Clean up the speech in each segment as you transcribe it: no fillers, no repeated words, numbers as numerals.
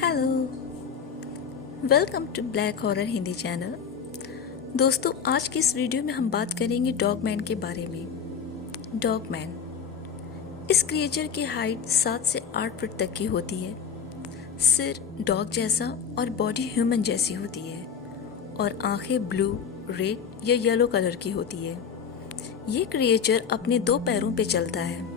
Hello, welcome to black horror Hindi channel. दोस्तों, आज की इस वीडियो में हम बात करेंगे डॉगमैन के बारे में। डॉगमैन इस क्रिएचर की हाइट 7 से 8 फुट तक की होती है। सिर डॉग जैसा और बॉडी ह्यूमन जैसी होती है और आंखें ब्लू, रेड या येलो कलर की होती है। ये क्रिएचर अपने 2 पैरों पे चलता है।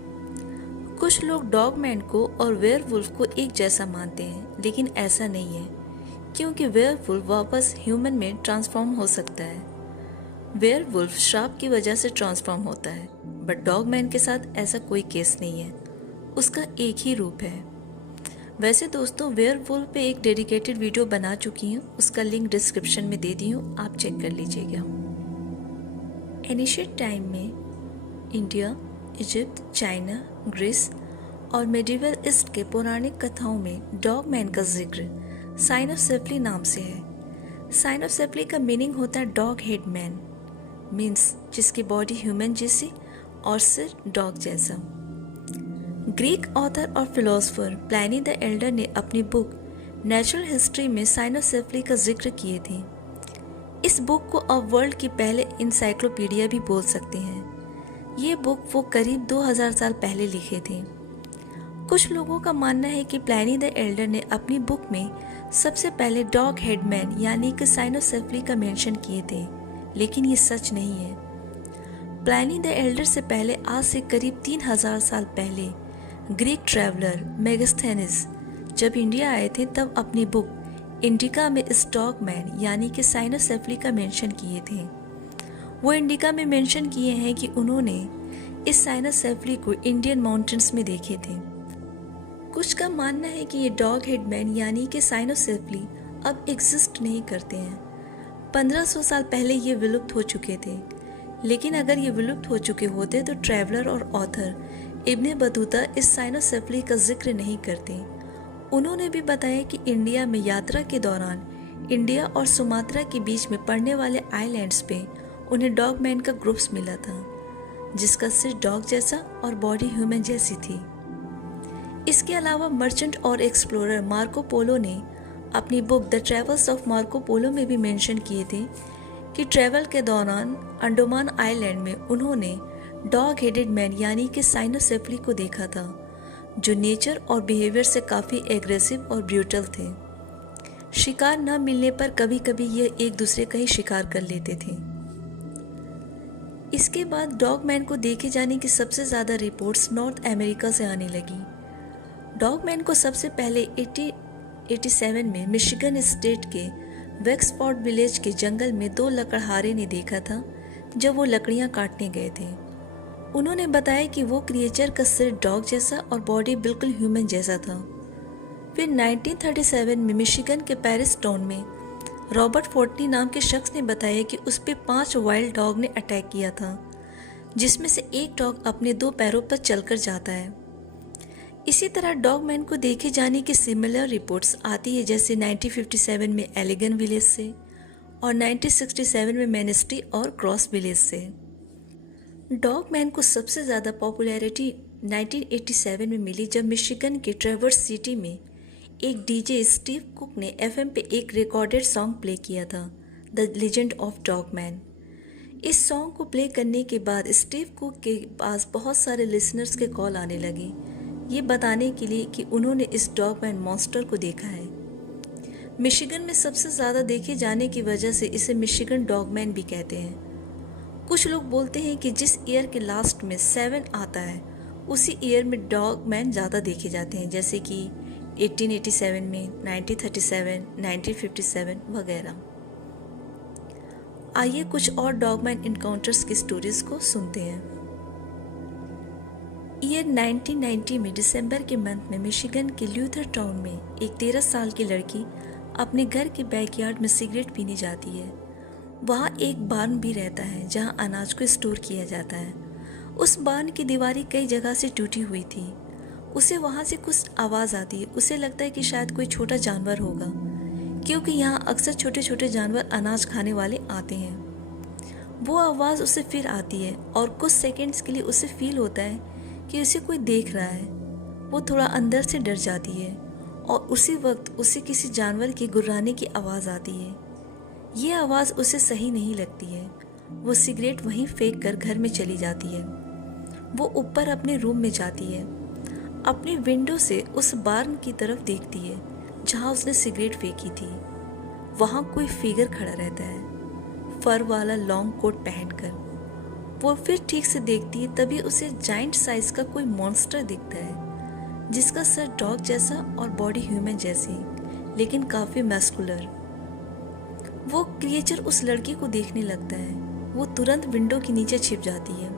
कुछ लोग डॉगमैन को और वेयरवुल्फ को एक जैसा मानते हैं, लेकिन ऐसा नहीं है, क्योंकि वेयरवुल्फ वापस ह्यूमन में ट्रांसफॉर्म हो सकता है। वेयरवुल्फ श्राप की वजह से ट्रांसफॉर्म होता है, बट डॉगमैन के साथ ऐसा कोई केस नहीं है। उसका एक ही रूप है। वैसे दोस्तों, वेयरवुल्फ पे एक डेडिकेटेड वीडियो बना चुकी हूँ, उसका लिंक डिस्क्रिप्शन में दे दी हूँ, आप चेक कर लीजिएगा। एनिशिएट टाइम में इंडिया, इजिप्ट, चाइना, ग्रीस और मेडिवल ईस्ट के पौराणिक कथाओं में डॉगमैन का जिक्र साइनोसेफली नाम से है। साइनोसेफली का मीनिंग होता है डॉग हेड मैन, मीन्स जिसकी बॉडी ह्यूमन जैसी और सिर डॉग जैसा। ग्रीक ऑथर और फिलोसोफर प्लानी द एल्डर ने अपनी बुक नेचुरल हिस्ट्री में साइनोसेफली का जिक्र किए थे। इस बुक को अब वर्ल्ड की पहले इंसाइक्लोपीडिया भी बोल सकते हैं। ये बुक वो करीब 2000 साल पहले लिखे थे। कुछ लोगों का मानना है कि प्लानी द एल्डर ने अपनी बुक में सबसे पहले डॉग हेडमैन यानी कि साइनोसेफली का मेंशन किए थे, लेकिन ये सच नहीं है। प्लानी द एल्डर से पहले आज से करीब 3000 साल पहले ग्रीक ट्रैवलर मेगास्थेनिस जब इंडिया आए थे, तब अपनी बुक इंडिका में इस डॉगमैन यानी कि साइनोसेफली का मेंशन किए थे। वो इंडिका में मेंशन किए हैं कि उन्होंने इस साइनोसेफली को इंडियन माउंटेन्स में देखे थे। कुछ का मानना है कि ये डॉग हेडमैन यानी कि साइनोसेफली अब एग्जिस्ट नहीं करते हैं। 1500 साल पहले ये विलुप्त हो चुके थे, लेकिन अगर ये विलुप्त हो चुके होते तो ट्रैवलर और ऑथर इब्ने बतूता इस साइनोसेफली का जिक्र नहीं करते। उन्होंने भी बताया कि इंडिया में यात्रा के दौरान इंडिया और सुमात्रा के बीच में पड़ने वाले आइलैंड्स पे उन्हें डॉगमैन का ग्रुप्स मिला था, जिसका सिर डॉग जैसा और बॉडी ह्यूमन जैसी थी। इसके अलावा मर्चेंट और एक्सप्लोरर मार्को पोलो ने अपनी book the travels of Marco Polo में भी मेंशन किए थे कि ट्रैवल के दौरान अंडमान आइलैंड में उन्होंने डॉग हेडेड मैन यानी कि साइनोसेफली को देखा था, जो नेचर और बिहेवियर से काफ़ी एग्रेसिव और ब्रूटल थे। शिकार न मिलने पर कभी कभी ये एक दूसरे का ही शिकार कर लेते थे। इसके बाद डॉगमैन को देखे जाने की सबसे ज़्यादा रिपोर्ट्स नॉर्थ अमेरिका से आने लगी। डॉगमैन को सबसे पहले 1887 में मिशिगन स्टेट के वेक्सफोर्ड विलेज के जंगल में 2 लकड़हारे ने देखा था जब वो लकड़ियाँ काटने गए थे। उन्होंने बताया कि वो क्रिएचर का सिर डॉग जैसा और बॉडी बिल्कुल ह्यूमन जैसा था। फिर 1937 में मिशिगन के पेरिस टाउन में रॉबर्ट फोर्टनी नाम के शख्स ने बताया कि उस पर 5 वाइल्ड डॉग ने अटैक किया था, जिसमें से एक डॉग अपने 2 पैरों पर चलकर जाता है। इसी तरह डॉगमैन को देखे जाने की सिमिलर रिपोर्ट्स आती है, जैसे 1957 में एलिगन विलेज से और 1967 में मैनेस्टी और क्रॉस विलेज से। डॉगमैन को सबसे ज़्यादा पॉपुलैरिटी 1987 में मिली जब मिशिगन के ट्रेवर्स सिटी में एक डीजे स्टीव कुक ने एफएम पे एक रिकॉर्डेड सॉन्ग प्ले किया था, द लीजेंड ऑफ डॉगमैन। इस सॉन्ग को प्ले करने के बाद स्टीव कुक के पास बहुत सारे लिसनर्स के कॉल आने लगे, ये बताने के लिए कि उन्होंने इस डॉगमैन मॉन्स्टर को देखा है। मिशिगन में सबसे ज़्यादा देखे जाने की वजह से इसे मिशिगन डॉगमैन भी कहते हैं। कुछ लोग बोलते हैं कि जिस ईयर के लास्ट में 7 आता है, उसी ईयर में डॉगमैन ज़्यादा देखे जाते हैं, जैसे कि 1887 में, 1937, 1957 वगैरह। आइए कुछ और डॉगमैन इनकाउंटर्स की स्टोरीज को सुनते हैं। ईयर 1990 में दिसंबर के मंथ में मिशिगन के ल्यूथर टाउन में एक 13 साल की लड़की अपने घर के बैकयार्ड में सिगरेट पीने जाती है। वहाँ एक बार्न भी रहता है जहाँ अनाज को स्टोर किया जाता है। उस बार्न की दीवारें कई जगह से टूटी हुई थी। उसे वहाँ से कुछ आवाज़ आती है। उसे लगता है कि शायद कोई छोटा जानवर होगा, क्योंकि यहाँ अक्सर छोटे छोटे जानवर अनाज खाने वाले आते हैं। वो आवाज़ उसे फिर आती है और कुछ सेकंड्स के लिए उसे फील होता है कि उसे कोई देख रहा है। वो थोड़ा अंदर से डर जाती है और उसी वक्त उसे किसी जानवर के गुर्राने की आवाज़ आती है। ये आवाज़ उसे सही नहीं लगती है। वो सिगरेट वहीं फेंक कर घर में चली जाती है। वो ऊपर अपने रूम में जाती है। अपनी विंडो से उस बार्न की तरफ देखती है जहाँ उसने सिगरेट फेंकी थी। वहाँ कोई फिगर खड़ा रहता है, फर वाला लॉन्ग कोट पहनकर। वो फिर ठीक से देखती है, तभी उसे जाइंट साइज का कोई मॉन्स्टर दिखता है जिसका सर डॉग जैसा और बॉडी ह्यूमन जैसी, लेकिन काफ़ी मस्कुलर। वो क्रिएचर उस लड़की को देखने लगता है। वो तुरंत विंडो के नीचे छिप जाती है।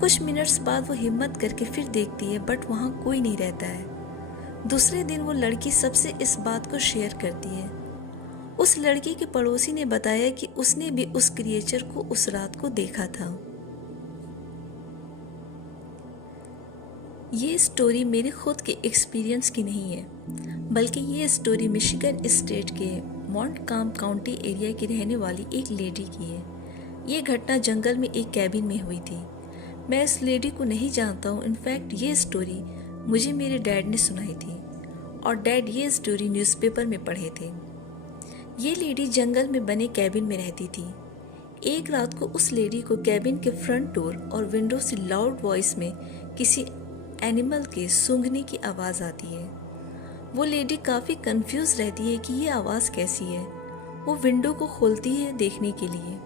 कुछ मिनट्स बाद वो हिम्मत करके फिर देखती है, बट वहाँ कोई नहीं रहता है। दूसरे दिन वो लड़की सबसे इस बात को शेयर करती है। उस लड़की के पड़ोसी ने बताया कि उसने भी उस क्रिएचर को उस रात को देखा था। ये स्टोरी मेरे खुद के एक्सपीरियंस की नहीं है, बल्कि ये स्टोरी मिशिगन स्टेट के मॉन्टकाम काउंटी एरिया की रहने वाली एक लेडी की है। ये घटना जंगल में एक कैबिन में हुई थी। मैं इस लेडी को नहीं जानता हूँ। इनफैक्ट ये स्टोरी मुझे मेरे डैड ने सुनाई थी और डैड ये स्टोरी न्यूज़पेपर में पढ़े थे। ये लेडी जंगल में बने कैबिन में रहती थी। एक रात को उस लेडी को कैबिन के फ्रंट डोर और विंडो से लाउड वॉइस में किसी एनिमल के सूंघने की आवाज़ आती है। वो लेडी काफ़ी कंफ्यूज रहती है कि ये आवाज़ कैसी है। वो विंडो को खोलती है देखने के लिए।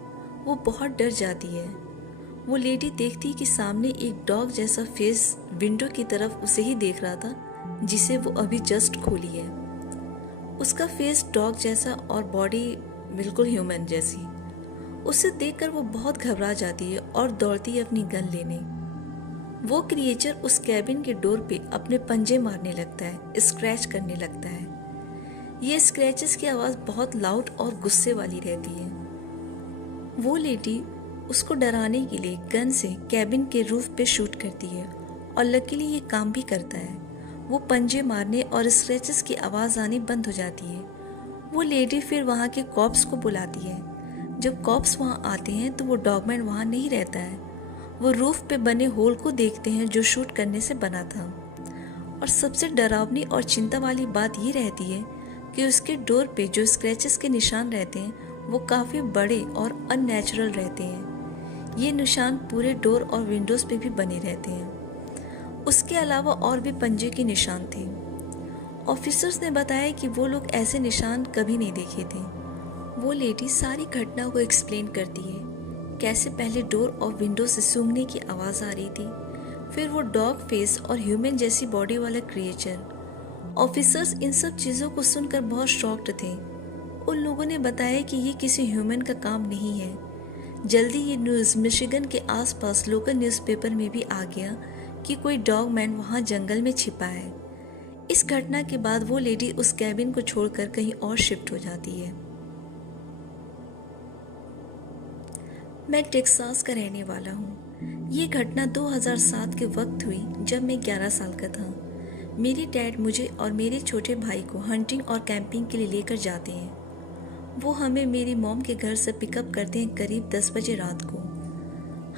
वो बहुत डर जाती है। वो लेडी देखती कि सामने एक डॉग जैसा फेस विंडो की तरफ उसे ही देख रहा था जिसे वो अभी जस्ट खोली है। उसका फेस डॉग जैसा और बॉडी बिल्कुल ह्यूमन जैसी। उसे देखकर वो बहुत घबरा जाती है और दौड़ती है अपनी गन लेने। वो क्रिएचर उस कैबिन के डोर पे अपने पंजे मारने लगता है, स्क्रैच करने लगता है। ये स्क्रैचेस की आवाज़ बहुत लाउड और गुस्से वाली रहती है। वो लेडी उसको डराने के लिए गन से कैबिन के रूफ पे शूट करती है और लकीली ये काम भी करता है। वो पंजे मारने और स्क्रैचेस की आवाज़ आनी बंद हो जाती है। वो लेडी फिर वहाँ के कॉप्स को बुलाती है। जब कॉप्स वहाँ आते हैं तो वो डॉगमैन वहाँ नहीं रहता है। वो रूफ पे बने होल को देखते हैं जो शूट करने से बना था। और सबसे डरावनी और चिंता वाली बात ये रहती है कि उसके डोर पे जो स्क्रैचेस के निशान रहते हैं वो काफ़ी बड़े और अननेचुरल रहते हैं। ये निशान पूरे डोर और विंडोज़ पे भी बने रहते हैं। उसके अलावा और भी पंजे के निशान थे। ऑफिसर्स ने बताया कि वो लोग ऐसे निशान कभी नहीं देखे थे। वो लेडी सारी घटना को एक्सप्लेन करती है, कैसे पहले डोर और विंडो से सूंघने की आवाज़ आ रही थी, फिर वो डॉग फेस और ह्यूमन जैसी बॉडी वाला क्रिएचर। ऑफिसर्स इन सब चीज़ों को सुनकर बहुत शॉक्ड थे। उन लोगों ने बताया कि ये किसी ह्यूमन का काम नहीं है। जल्दी ये न्यूज़ मिशिगन के आसपास लोकल न्यूज़पेपर में भी आ गया कि कोई डॉग मैन वहाँ जंगल में छिपा है। इस घटना के बाद वो लेडी उस कैबिन को छोड़कर कहीं और शिफ्ट हो जाती है। मैं टेक्सास का रहने वाला हूँ। ये घटना 2007 के वक्त हुई जब मैं 11 साल का था। मेरे डैड मुझे और मेरे छोटे भाई को हंटिंग और कैंपिंग के लिए लेकर जाते हैं। वो हमें मेरी मॉम के घर से पिकअप करते हैं करीब 10 बजे रात को।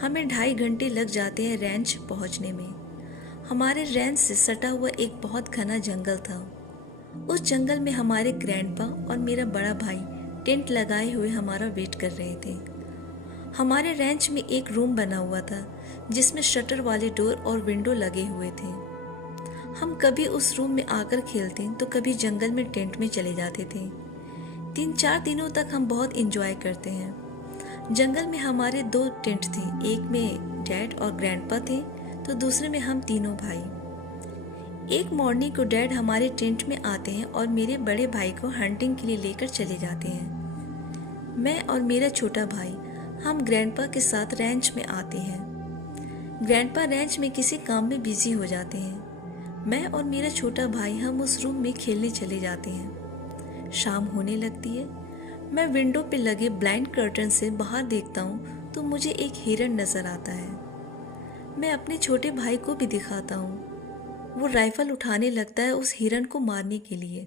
हमें 2.5 घंटे लग जाते हैं रैंच पहुंचने में। हमारे रैंच से सटा हुआ एक बहुत घना जंगल था। उस जंगल में हमारे ग्रैंडपा और मेरा बड़ा भाई टेंट लगाए हुए हमारा वेट कर रहे थे। हमारे रैंच में एक रूम बना हुआ था जिसमें शटर वाले डोर और विंडो लगे हुए थे। हम कभी उस रूम में आकर खेलते तो कभी जंगल में टेंट में चले जाते थे। 3-4 दिनों तक हम बहुत इंजॉय करते हैं। जंगल में हमारे 2 टेंट थे, एक में डैड और ग्रैंडपा थे तो दूसरे में हम तीनों भाई। एक मॉर्निंग को डैड हमारे टेंट में आते हैं और मेरे बड़े भाई को हंटिंग के लिए लेकर चले जाते हैं। मैं और मेरा छोटा भाई हम ग्रैंडपा के साथ रैंच में आते हैं। ग्रैंडपा रैंच में किसी काम में बिजी हो जाते हैं। मैं और मेरा छोटा भाई हम उस रूम में खेलने चले जाते हैं। शाम होने लगती है। मैं विंडो पे लगे ब्लाइंड कर्टन से बाहर देखता हूँ तो मुझे एक हिरन नजर आता है। मैं अपने छोटे भाई को भी दिखाता हूँ। वो राइफल उठाने लगता है उस हिरन को मारने के लिए,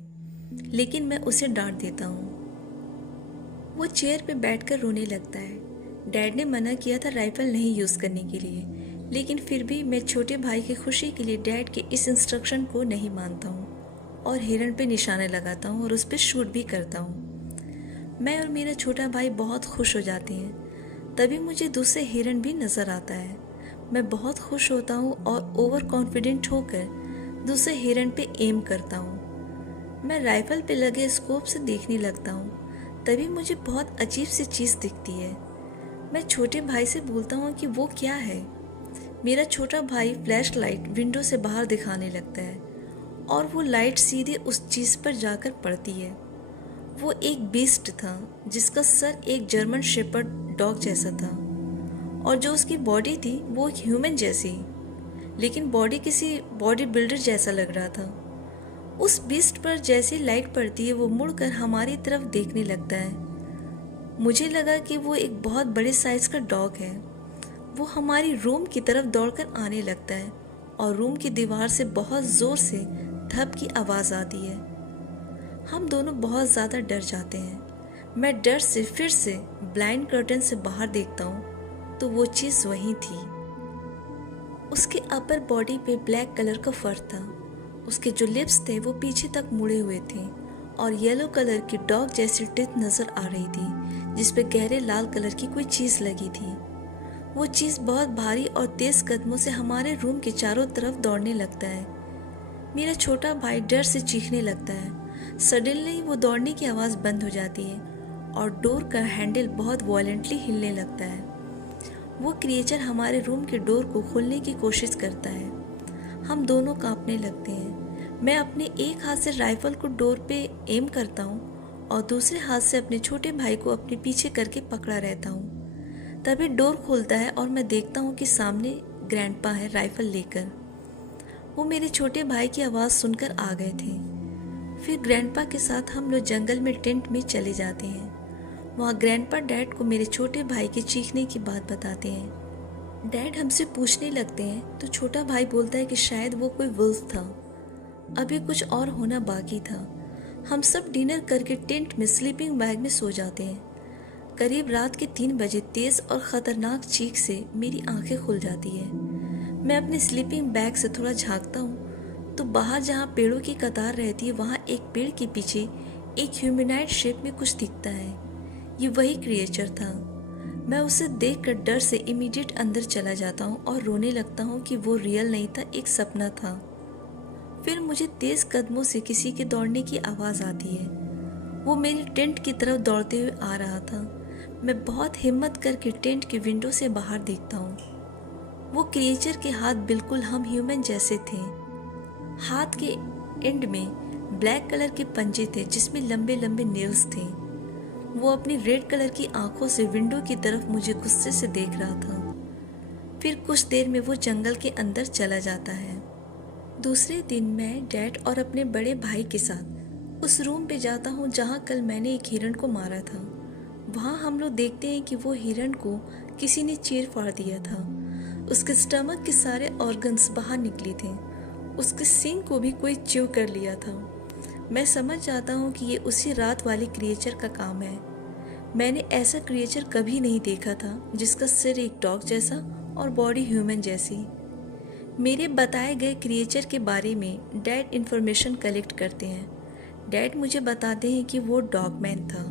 लेकिन मैं उसे डांट देता हूँ। वो चेयर पे बैठकर रोने लगता है। डैड ने मना किया था राइफल नहीं यूज़ करने के लिए, लेकिन फिर भी मैं छोटे भाई की खुशी के लिए डैड के इस इंस्ट्रक्शन को नहीं मानता हूँ और हिरन पे निशाने लगाता हूँ और उस पर शूट भी करता हूँ। मैं और मेरा छोटा भाई बहुत खुश हो जाते हैं। तभी मुझे दूसरे हिरन भी नज़र आता है। मैं बहुत खुश होता हूँ और ओवर कॉन्फिडेंट होकर दूसरे हिरन पे एम करता हूँ। मैं राइफल पे लगे स्कोप से देखने लगता हूँ। तभी मुझे बहुत अजीब सी चीज़ दिखती है। मैं छोटे भाई से बोलता हूँ कि वो क्या है। मेरा छोटा भाई फ्लैश लाइट विंडो से बाहर दिखाने लगता है और वो लाइट सीधे उस चीज़ पर जाकर पड़ती है। वो एक बीस्ट था जिसका सर एक जर्मन शेपर्ड डॉग जैसा था और जो उसकी बॉडी थी वो एक ह्यूमन जैसी, लेकिन बॉडी किसी बॉडी बिल्डर जैसा लग रहा था। उस बीस्ट पर जैसे लाइट पड़ती है वो मुड़कर हमारी तरफ देखने लगता है। मुझे लगा कि वो एक बहुत बड़े साइज का डॉग है। वो हमारी रूम की तरफ दौड़कर आने लगता है और रूम की दीवार से बहुत ज़ोर से धप की आवाज़ आती है। हम दोनों बहुत ज़्यादा डर जाते हैं। मैं डर से फिर से ब्लाइंड कर्टन से बाहर देखता हूँ तो वो चीज़ वहीं थी। उसके अपर बॉडी पे ब्लैक कलर का फर था। उसके जो लिप्स थे वो पीछे तक मुड़े हुए थे और येलो कलर की डॉग जैसी टिथ नज़र आ रही थी जिस पे गहरे लाल कलर की कोई चीज़ लगी थी। वो चीज़ बहुत भारी और तेज़ कदमों से हमारे रूम के चारों तरफ दौड़ने लगता है। मेरा छोटा भाई डर से चीखने लगता है। सडनली वो दौड़ने की आवाज़ बंद हो जाती है और डोर का हैंडल बहुत वायलेंटली हिलने लगता है। वो क्रिएचर हमारे रूम के डोर को खोलने की कोशिश करता है। हम दोनों कांपने लगते हैं। मैं अपने एक हाथ से राइफल को डोर पे एम करता हूँ और दूसरे हाथ से अपने छोटे भाई को अपने पीछे करके पकड़ा रहता हूँ। तभी डोर खुलता है और मैं देखता हूँ कि सामने ग्रैंडपा है राइफल लेकर। वो मेरे छोटे भाई की आवाज़ सुनकर आ गए थे। फिर ग्रैंडपा के साथ हम लोग जंगल में टेंट में चले जाते हैं। वहाँ ग्रैंडपा डैड को मेरे छोटे भाई के चीखने की बात बताते हैं। डैड हमसे पूछने लगते हैं तो छोटा भाई बोलता है कि शायद वो कोई वुल्फ था, अभी कुछ और होना बाकी था। हम सब डिनर करके टेंट में स्लीपिंग बैग में सो जाते हैं। करीब रात के 3 बजे तेज़ और ख़तरनाक चीख से मेरी आंखें खुल जाती है। मैं अपने स्लीपिंग बैग से थोड़ा झांकता हूँ तो बाहर जहाँ पेड़ों की कतार रहती है वहाँ एक पेड़ के पीछे एक ह्यूमनॉइड शेप में कुछ दिखता है। ये वही क्रिएचर था। मैं उसे देखकर डर से इमीडिएट अंदर चला जाता हूँ और रोने लगता हूँ कि वो रियल नहीं था, एक सपना था। फिर मुझे तेज़ कदमों से किसी के दौड़ने की आवाज़ आती है। वो मेरी टेंट की तरफ दौड़ते हुए आ रहा था। मैं बहुत हिम्मत करके टेंट के विंडो से बाहर देखता हूँ। वो क्रिएचर के हाथ बिल्कुल हम ह्यूमन जैसे थे। हाथ के एंड में ब्लैक कलर के पंजे थे जिसमें लंबे लंबे नेल्स थे। वो अपनी रेड कलर की आंखों से विंडो की तरफ मुझे गुस्से से देख रहा था। फिर कुछ देर में वो जंगल के अंदर चला जाता है। दूसरे दिन मैं डैड और अपने बड़े भाई के साथ उस रूम पे जाता हूँ जहाँ कल मैंने एक हिरण को मारा था। वहाँ हम लोग देखते हैं कि वो हिरण को किसी ने चीर फाड़ दिया था। उसके स्टमक के सारे ऑर्गन्स बाहर निकले थे। उसके सींग को भी कोई च्यू कर लिया था। मैं समझ जाता हूँ कि ये उसी रात वाले क्रिएचर का काम है। मैंने ऐसा क्रिएचर कभी नहीं देखा था जिसका सिर एक डॉग जैसा और बॉडी ह्यूमन जैसी। मेरे बताए गए क्रिएचर के बारे में डैड इन्फॉर्मेशन कलेक्ट करते हैं। डैड मुझे बताते हैं कि वो डॉगमैन था।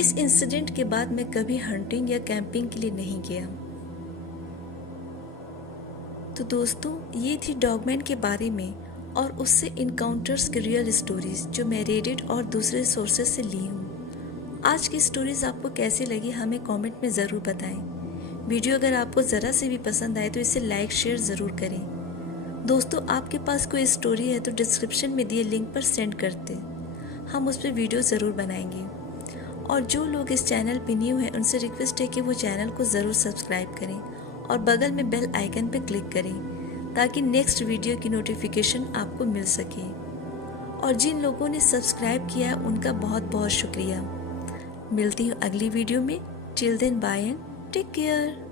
इस इंसिडेंट के बाद मैं कभी हंटिंग या कैंपिंग के लिए नहीं गया। तो दोस्तों, ये थी डॉगमैन के बारे में और उससे इनकाउंटर्स की रियल स्टोरीज जो मैं रेडिट और दूसरे सोर्सेज से ली हूँ। आज की स्टोरीज आपको कैसी लगी हमें कमेंट में ज़रूर बताएं। वीडियो अगर आपको ज़रा से भी पसंद आए तो इसे लाइक शेयर ज़रूर करें। दोस्तों, आपके पास कोई स्टोरी है तो डिस्क्रिप्शन में दिए लिंक पर सेंड करते, हम उस पर वीडियो ज़रूर बनाएंगे। और जो लोग इस चैनल पे न्यू हैं उनसे रिक्वेस्ट है कि वो चैनल को ज़रूर सब्सक्राइब करें और बगल में बेल आइकन पर क्लिक करें ताकि नेक्स्ट वीडियो की नोटिफिकेशन आपको मिल सके। और जिन लोगों ने सब्सक्राइब किया है उनका बहुत बहुत शुक्रिया। मिलती हूँ अगली वीडियो में। Till then bye and take care.